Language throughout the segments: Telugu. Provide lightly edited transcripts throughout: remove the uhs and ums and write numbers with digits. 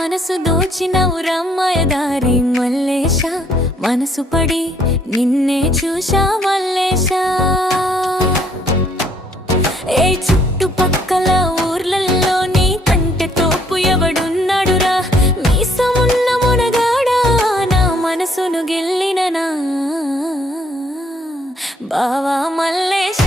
మనసు దోచినవురా మాయదారి మల్లేశ, మనసు పడి నిన్నే చూశా మల్లేశ. ఏ చుట్టుపక్కల ఊర్లల్లో నీ కంటె తోపు ఎవడున్నాడురా, మీసమున్న మునగాడా నా మనసును గెల్లిననా బావా మల్లేశ.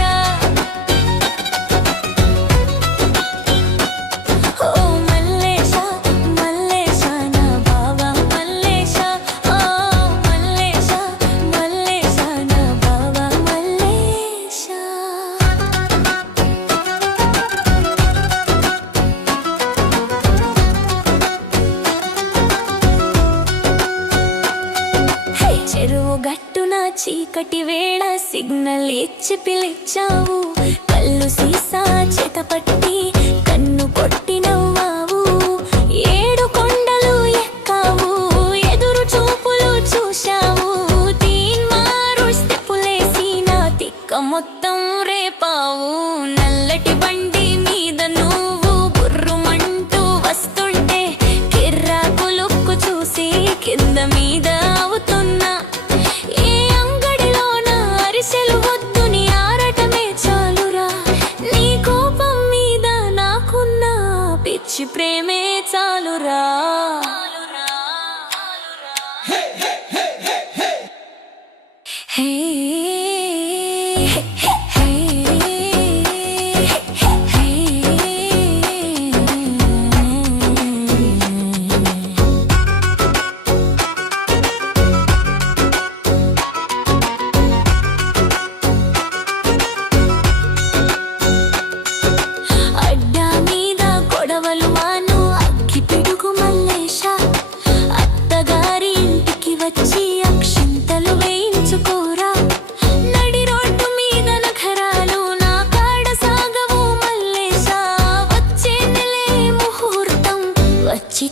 చెరువు గట్టున చీకటి వేళ సిగ్నల్ ఇచ్చి పిలిచావు, కళ్ళు సీసా చేతపట్టి కన్ను కొట్టి నవ్వావు. ఏడు కొండలు ఎక్కావు, ఎదురు చూపులు చూశావు, తీన్మారు స్టెప్పులేసి నా తిక్క మొత్తం రేపావు. నల్లటి బండి మీద నువ్వు బుర్రుమంటూ వస్తుంటే కిర్రాకు లుక్కు చూసి కింద మీద అవుతున్నా. ఏ అంగడిలోన అరిసెలు వద్దు, నీ ఆరటమే చాలురా, నీ కోపం మీద నాకున్న పిచ్చి ప్రేమే చాలురా. హే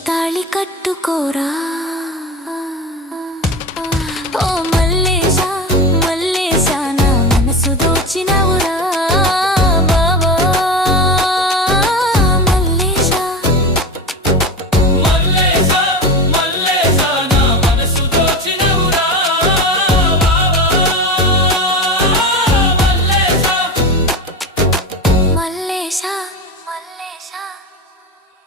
తాళి కట్టుకోరా.